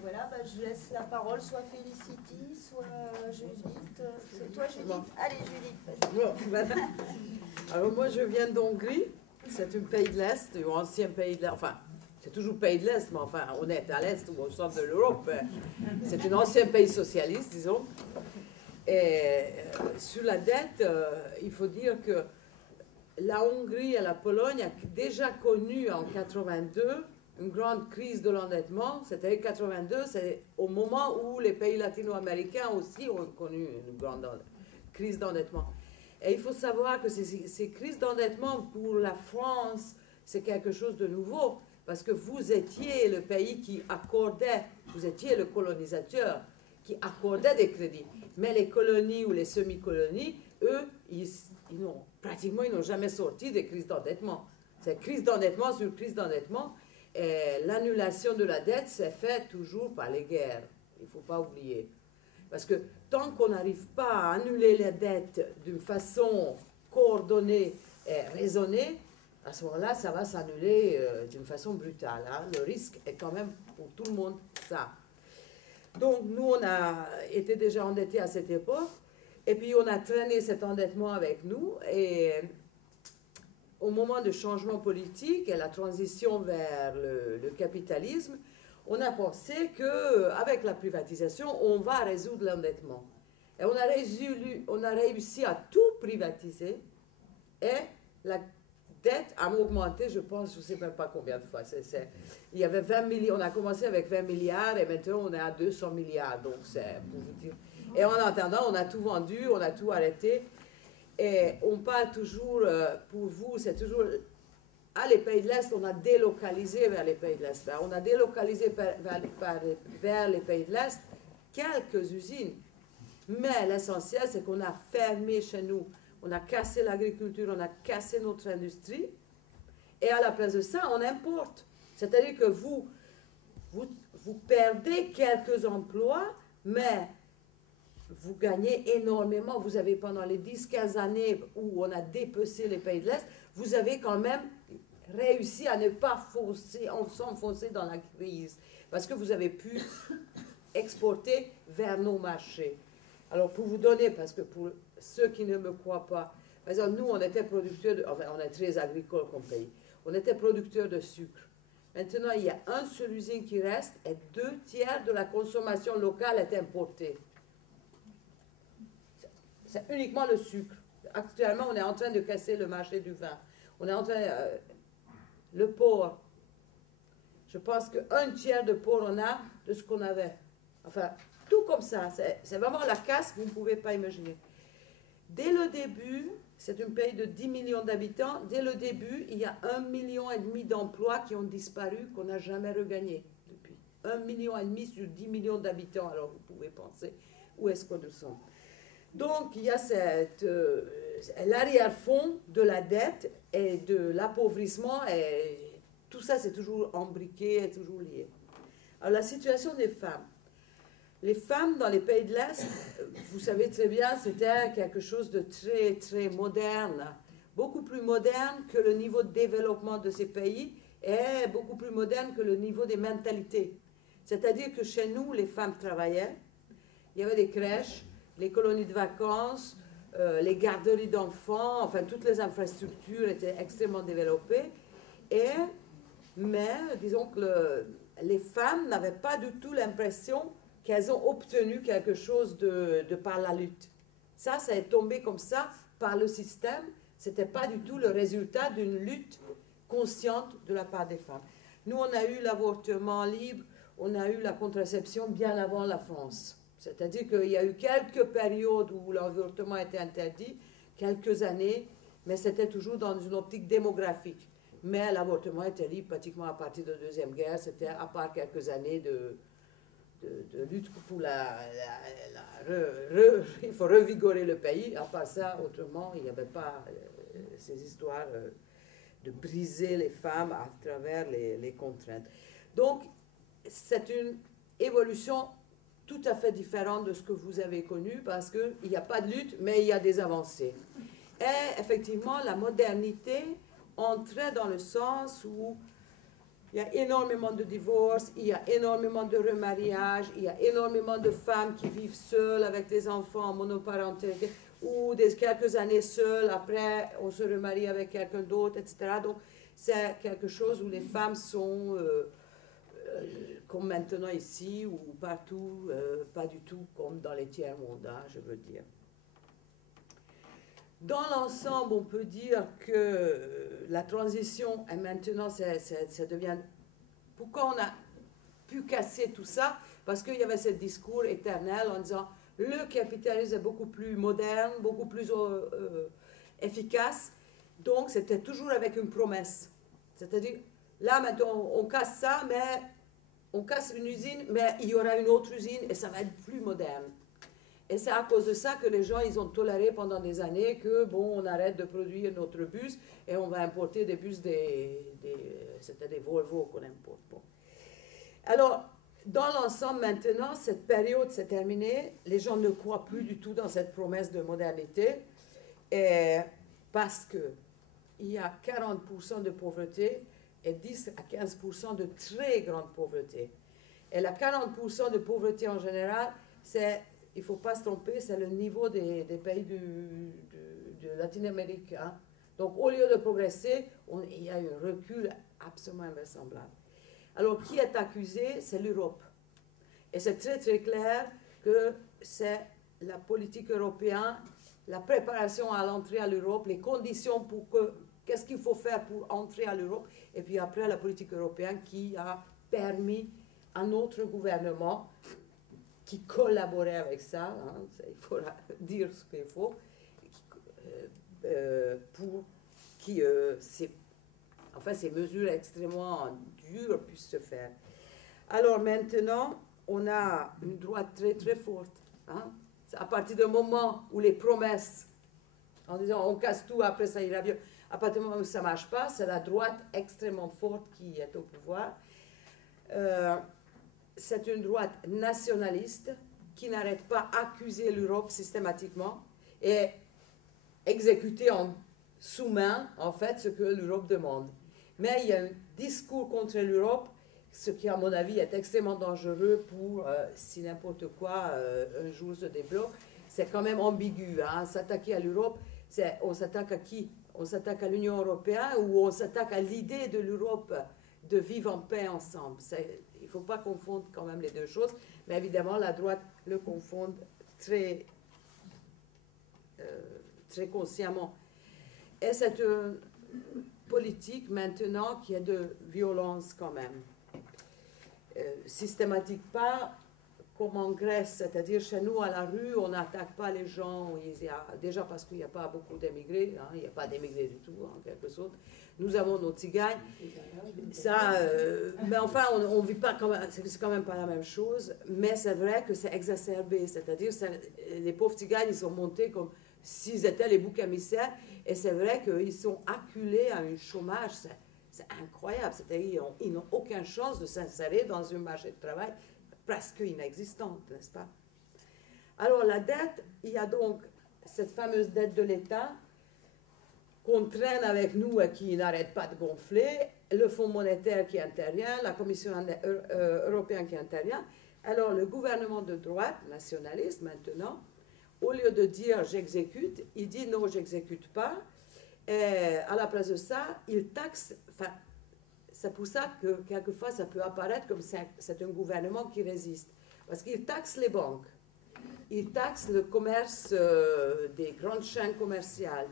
voilà, bah, je laisse la parole soit Félicity, soit Judith. C'est toi, Judith? Bon. Allez, Judith, vas-y. Bon, voilà. Alors moi, je viens d'Hongrie. C'est un pays de l'Est, un ancien pays de l'Est. Enfin, c'est toujours pays de l'Est, mais enfin, on est à l'Est ou au centre de l'Europe. C'est un ancien pays socialiste, disons. Et sur la dette, il faut dire que la Hongrie et la Pologne ont déjà connu en 82 une grande crise de l'endettement. C'était 82, c'est au moment où les pays latino-américains aussi ont connu une grande crise d'endettement. Et il faut savoir que ces crises d'endettement pour la France, c'est quelque chose de nouveau, parce que vous étiez le pays qui accordait, vous étiez le colonisateur qui accordait des crédits. Mais les colonies ou les semi-colonies, eux, pratiquement, ils n'ont jamais sorti des crises d'endettement. C'est crise d'endettement sur crise d'endettement. Et l'annulation de la dette s'est faite toujours par les guerres. Il ne faut pas oublier. Parce que tant qu'on n'arrive pas à annuler la dette d'une façon coordonnée et raisonnée, à ce moment-là, ça va s'annuler d'une façon brutale. Hein. Le risque est quand même pour tout le monde ça. Donc, nous, on a été déjà endettés à cette époque. Et puis, on a traîné cet endettement avec nous. Et au moment du changement politique et la transition vers le capitalisme, on a pensé qu'avec la privatisation, on va résoudre l'endettement. Et on a réussi à tout privatiser. Et la dette a augmenté, je pense, je ne sais même pas combien de fois. Il y avait 20 milliards, on a commencé avec 20 milliards et maintenant on est à 200 milliards. Donc, c'est pour vous dire. Et en attendant, on a tout vendu, on a tout arrêté. Et on parle toujours, pour vous, c'est toujours, les pays de l'Est, on a délocalisé vers les pays de l'Est. On a délocalisé vers les pays de l'Est quelques usines. Mais l'essentiel, c'est qu'on a fermé chez nous. On a cassé l'agriculture, on a cassé notre industrie. Et à la place de ça, on importe. C'est-à-dire que vous perdez quelques emplois, mais vous gagnez énormément. Vous avez, pendant les 10-15 années où on a dépecé les pays de l'Est, vous avez quand même réussi à ne pas s'enfoncer dans la crise. Parce que vous avez pu exporter vers nos marchés. Alors, pour vous donner, parce que pour ceux qui ne me croient pas, par exemple, nous, on était producteurs, enfin, on est très agricole comme pays, on était producteurs de sucre. Maintenant, il y a une seule usine qui reste et 2/3 de la consommation locale est importée. C'est uniquement le sucre. Actuellement, on est en train de casser le marché du vin. On est en train... le porc. Je pense qu'1/3 de porc on a de ce qu'on avait. Enfin, tout comme ça. C'est vraiment la casse que vous ne pouvez pas imaginer. Dès le début, c'est un pays de 10 millions d'habitants. Dès le début, il y a 1,5 million d'emplois qui ont disparu, qu'on n'a jamais regagnés depuis. 1,5 million sur 10 millions d'habitants. Alors, vous pouvez penser où est-ce que nous sommes. Donc, il y a l'arrière-fond de la dette et de l'appauvrissement, et tout ça, c'est toujours embriqué et toujours lié. Alors, la situation des femmes. Les femmes dans les pays de l'Est, vous savez très bien, c'était quelque chose de très, très moderne, beaucoup plus moderne que le niveau de développement de ces pays et beaucoup plus moderne que le niveau des mentalités. C'est-à-dire que chez nous, les femmes travaillaient, il y avait des crèches, les colonies de vacances, les garderies d'enfants, enfin toutes les infrastructures étaient extrêmement développées. Mais disons que les femmes n'avaient pas du tout l'impression qu'elles ont obtenu quelque chose de par la lutte. Ça est tombé comme ça par le système. Ce n'était pas du tout le résultat d'une lutte consciente de la part des femmes. Nous, on a eu l'avortement libre, on a eu la contraception bien avant la France. C'est-à-dire qu'il y a eu quelques périodes où l'avortement était interdit, quelques années, mais c'était toujours dans une optique démographique. Mais l'avortement était libre pratiquement à partir de la Deuxième Guerre, c'était à part quelques années de lutte pour il faut revigorer le pays. À part ça, autrement, il n'y avait pas ces histoires de briser les femmes à travers les contraintes. Donc, c'est une évolution tout à fait différente de ce que vous avez connu, parce qu'il n'y a pas de lutte, mais il y a des avancées. Et effectivement, la modernité entrait dans le sens où Il y a énormément de divorces, il y a énormément de remariages, il y a énormément de femmes qui vivent seules avec des enfants en monoparentalité ou quelques années seules, après on se remarie avec quelqu'un d'autre, etc. Donc c'est quelque chose où les femmes sont, comme maintenant ici ou partout, pas du tout comme dans les tiers-mondes, hein, je veux dire. Dans l'ensemble, on peut dire que la transition, et maintenant, ça devient... Pourquoi on a pu casser tout ça? Parce qu'il y avait ce discours éternel en disant le capitalisme est beaucoup plus moderne, beaucoup plus efficace. Donc, c'était toujours avec une promesse. C'est-à-dire, là, maintenant, on casse ça, mais on casse une usine, mais il y aura une autre usine et ça va être plus moderne. Et c'est à cause de ça que les gens, ils ont toléré pendant des années que, bon, on arrête de produire notre bus et on va importer des bus, c'était des Volvo qu'on importe. Bon. Alors, dans l'ensemble, maintenant, cette période s'est terminée. Les gens ne croient plus du tout dans cette promesse de modernité et parce qu'il y a 40% de pauvreté et 10 à 15% de très grande pauvreté. Et la 40% de pauvreté en général, c'est... Il ne faut pas se tromper, c'est le niveau des pays de Latine-Amérique. Hein. Donc, au lieu de progresser, il y a un recul absolument invraisemblable. Alors, qui est accusé? C'est l'Europe. Et c'est très, très clair que c'est la politique européenne, la préparation à l'entrée à l'Europe, les conditions pour que... Qu'est-ce qu'il faut faire pour entrer à l'Europe? Et puis après, la politique européenne qui a permis à notre gouvernement qui collaborait avec ça, hein, il faut dire ce qu'il faut, pour que ces mesures extrêmement dures puissent se faire. Alors maintenant, on a une droite très très forte. Hein. C'est à partir du moment où les promesses, en disant on casse tout, après ça ira bien, à partir du moment où ça ne marche pas, c'est la droite extrêmement forte qui est au pouvoir. C'est une droite nationaliste qui n'arrête pas d'accuser l'Europe systématiquement et exécuter en sous-main, en fait, ce que l'Europe demande. Mais il y a un discours contre l'Europe, ce qui, à mon avis, est extrêmement dangereux pour, si n'importe quoi, un jour se débloque. C'est quand même ambigu. Hein. S'attaquer à l'Europe, on s'attaque à qui? On s'attaque à l'Union européenne ou on s'attaque à l'idée de l'Europe de vivre en paix ensemble. Il ne faut pas confondre quand même les deux choses, mais évidemment, la droite le confond très, très consciemment. Et c'est une politique maintenant qui est de violence quand même. Systématique pas comme en Grèce, c'est-à-dire chez nous à la rue, on n'attaque pas les gens, déjà parce qu'il n'y a pas beaucoup d'émigrés, hein, il n'y a pas d'émigrés du tout en quelque sorte. Nous avons nos tzigans, ça, mais enfin on vit pas, c'est quand même pas la même chose, mais c'est vrai que c'est exacerbé, c'est-à-dire les pauvres tziganes, ils sont montés comme s'ils étaient les boucs émissaires, et c'est vrai qu'ils sont acculés à un chômage, c'est incroyable, c'est-à-dire ils n'ont aucune chance de s'insérer dans un marché de travail presque inexistante, n'est-ce pas? Alors la dette, il y a donc cette fameuse dette de l'État qu'on traîne avec nous et qui n'arrête pas de gonfler, le Fonds monétaire qui intervient, la Commission européenne qui intervient. Alors le gouvernement de droite, nationaliste maintenant, au lieu de dire j'exécute, il dit non, j'exécute pas. Et à la place de ça, il taxe, enfin, c'est pour ça que quelquefois ça peut apparaître comme c'est un gouvernement qui résiste. Parce qu'il taxe les banques, il taxe le commerce des grandes chaînes commerciales,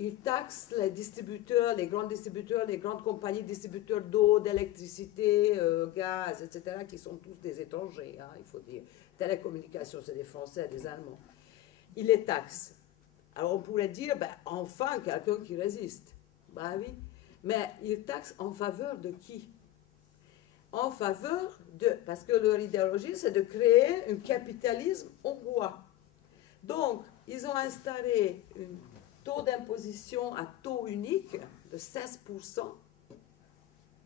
il taxe les distributeurs, les grandes compagnies distributeurs d'eau, d'électricité, gaz, etc., qui sont tous des étrangers, hein, il faut dire. Télécommunications, c'est des Français, des Allemands. Il les taxe. Alors on pourrait dire, ben, enfin quelqu'un qui résiste. Ben oui. Mais ils taxent en faveur de qui? En faveur de... Parce que leur idéologie, c'est de créer un capitalisme hongrois. Donc, ils ont installé un taux d'imposition à taux unique de 16%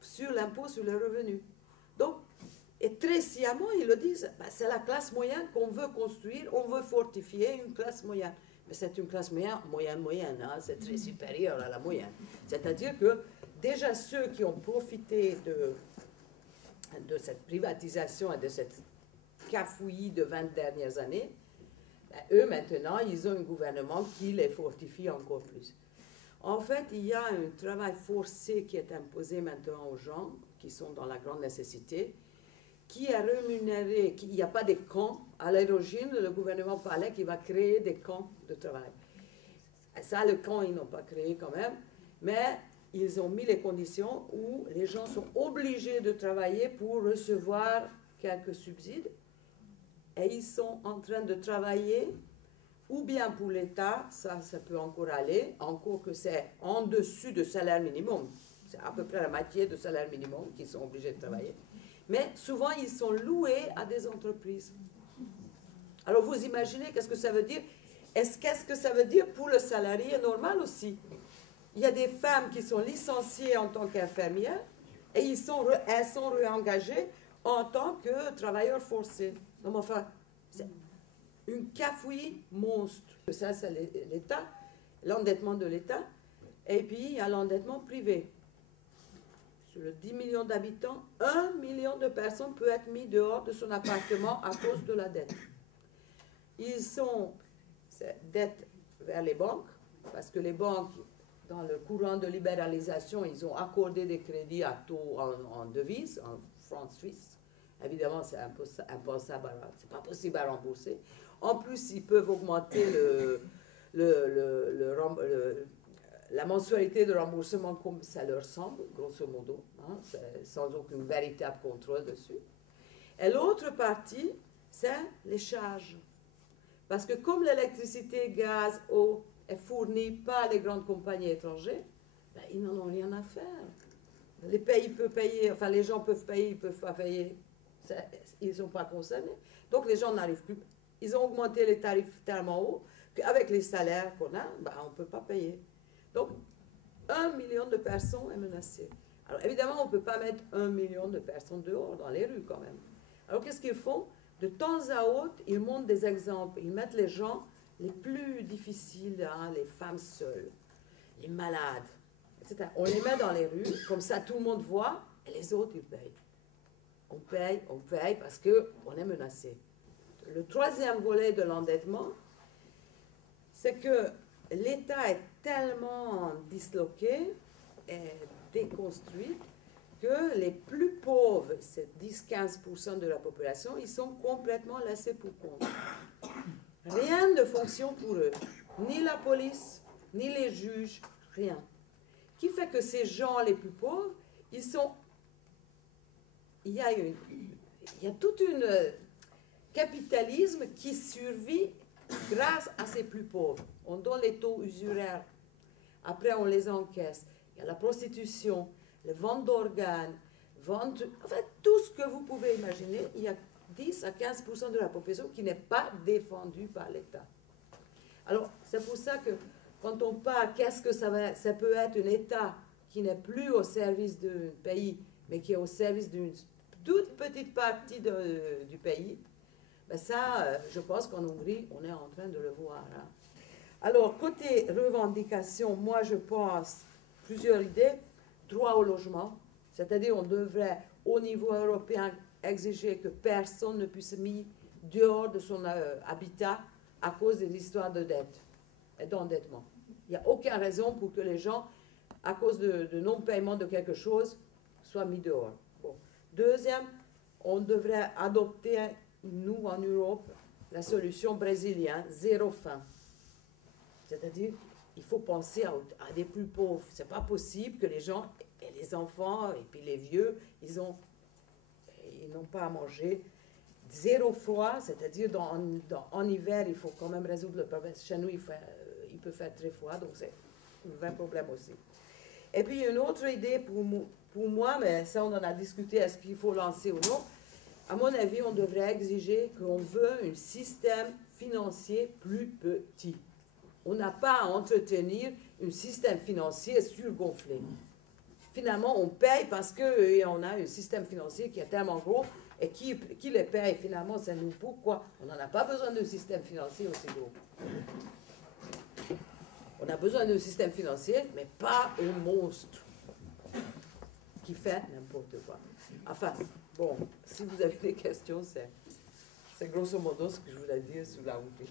sur l'impôt sur les revenus. Donc, et très sciemment, ils le disent, ben, c'est la classe moyenne qu'on veut construire, on veut fortifier une classe moyenne. Mais c'est une classe moyenne, hein, c'est très supérieur à la moyenne. C'est-à-dire que déjà ceux qui ont profité de cette privatisation et de cette cafouillis de 20 dernières années, ben, eux maintenant, ils ont un gouvernement qui les fortifie encore plus. En fait, il y a un travail forcé qui est imposé maintenant aux gens qui sont dans la grande nécessité, qui est rémunéré, il n'y a pas de camps. À l'origine, le gouvernement parlait qu'il va créer des camps de travail. Ça, le camp, ils n'ont pas créé quand même, mais ils ont mis les conditions où les gens sont obligés de travailler pour recevoir quelques subsides. Et ils sont en train de travailler, ou bien pour l'État, ça peut encore aller, encore que c'est en dessus du salaire minimum. C'est à peu près la moitié du salaire minimum qu'ils sont obligés de travailler. Mais souvent, ils sont loués à des entreprises. Alors, vous imaginez qu'est-ce que ça veut dire? Qu'est-ce que ça veut dire pour le salarié normal aussi? Il y a des femmes qui sont licenciées en tant qu'infirmières et elles sont réengagées en tant que travailleurs forcés. Donc, enfin, c'est une cafouille monstre. Ça, c'est l'État, l'endettement de l'État. Et puis, il y a l'endettement privé. Sur les 10 millions d'habitants, 1 million de personnes peut être mis dehors de son appartement à cause de la dette. Ils sont dette vers les banques, parce que les banques, dans le courant de libéralisation, ils ont accordé des crédits à taux en devises, en francs suisses. Évidemment, c'est impensable, c'est pas possible à rembourser. En plus, ils peuvent augmenter la mensualité de remboursement comme ça leur semble, grosso modo, hein, sans aucun véritable contrôle dessus. Et l'autre partie, c'est les charges. Parce que comme l'électricité, gaz, eau est fournie par les grandes compagnies étrangères, ben, ils n'en ont rien à faire. Les pays peuvent payer, enfin les gens peuvent payer, ils ne peuvent pas payer, ils ne sont pas concernés. Donc les gens n'arrivent plus. Ils ont augmenté les tarifs tellement haut qu'avec les salaires qu'on a, ben, on ne peut pas payer. Donc 1 million de personnes est menacé. Alors évidemment, on ne peut pas mettre 1 million de personnes dehors, dans les rues quand même. Alors qu'est-ce qu'ils font? De temps à autre, ils montrent des exemples. Ils mettent les gens les plus difficiles, hein, les femmes seules, les malades, etc. On les met dans les rues, comme ça tout le monde voit, et les autres, ils payent. On paye parce qu'on est menacé. Le troisième volet de l'endettement, c'est que l'État est tellement disloqué et déconstruit que les plus pauvres, c'est 10-15% de la population, ils sont complètement laissés pour compte. Rien ne fonctionne pour eux. Ni la police, ni les juges, rien. Qui fait que ces gens les plus pauvres, ils sont... Il y a tout un capitalisme qui survit grâce à ces plus pauvres. On donne les taux usuraires. Après, on les encaisse. Il y a la prostitution, la vente d'organes, enfin, tout ce que vous pouvez imaginer, il y a 10 à 15% de la population qui n'est pas défendue par l'État. Alors, c'est pour ça que quand on parle, qu'est-ce que ça peut être un État qui n'est plus au service d'un pays, mais qui est au service d'une toute petite partie du pays, ben ça, je pense qu'en Hongrie, on est en train de le voir. Hein. Alors, côté revendication, moi, je pense plusieurs idées. Droit au logement, c'est-à-dire on devrait, au niveau européen, exiger que personne ne puisse être mis dehors de son habitat à cause des histoires de dette et d'endettement. Il n'y a aucune raison pour que les gens, à cause de non-paiement de quelque chose, soient mis dehors. Bon. Deuxième, on devrait adopter, nous, en Europe, la solution brésilienne, zéro faim. C'est-à-dire, il faut penser à des plus pauvres. Ce n'est pas possible que les gens, et les enfants, et puis les vieux, ils n'ont pas à manger. Zéro froid, c'est-à-dire en hiver, il faut quand même résoudre le problème. Chez nous, il peut faire très froid, donc c'est un vrai problème aussi. Et puis, une autre idée pour moi, mais ça, on en a discuté, est-ce qu'il faut lancer ou non? À mon avis, on devrait exiger qu'on veut un système financier plus petit. On n'a pas à entretenir un système financier surgonflé. Finalement, on paye parce qu'on a un système financier qui est tellement gros et qui les paye finalement, c'est nous. Pourquoi? On n'en a pas besoin d'un système financier aussi gros. On a besoin d'un système financier, mais pas un monstre qui fait n'importe quoi. Enfin, bon, si vous avez des questions, c'est grosso modo ce que je voulais dire sur la route.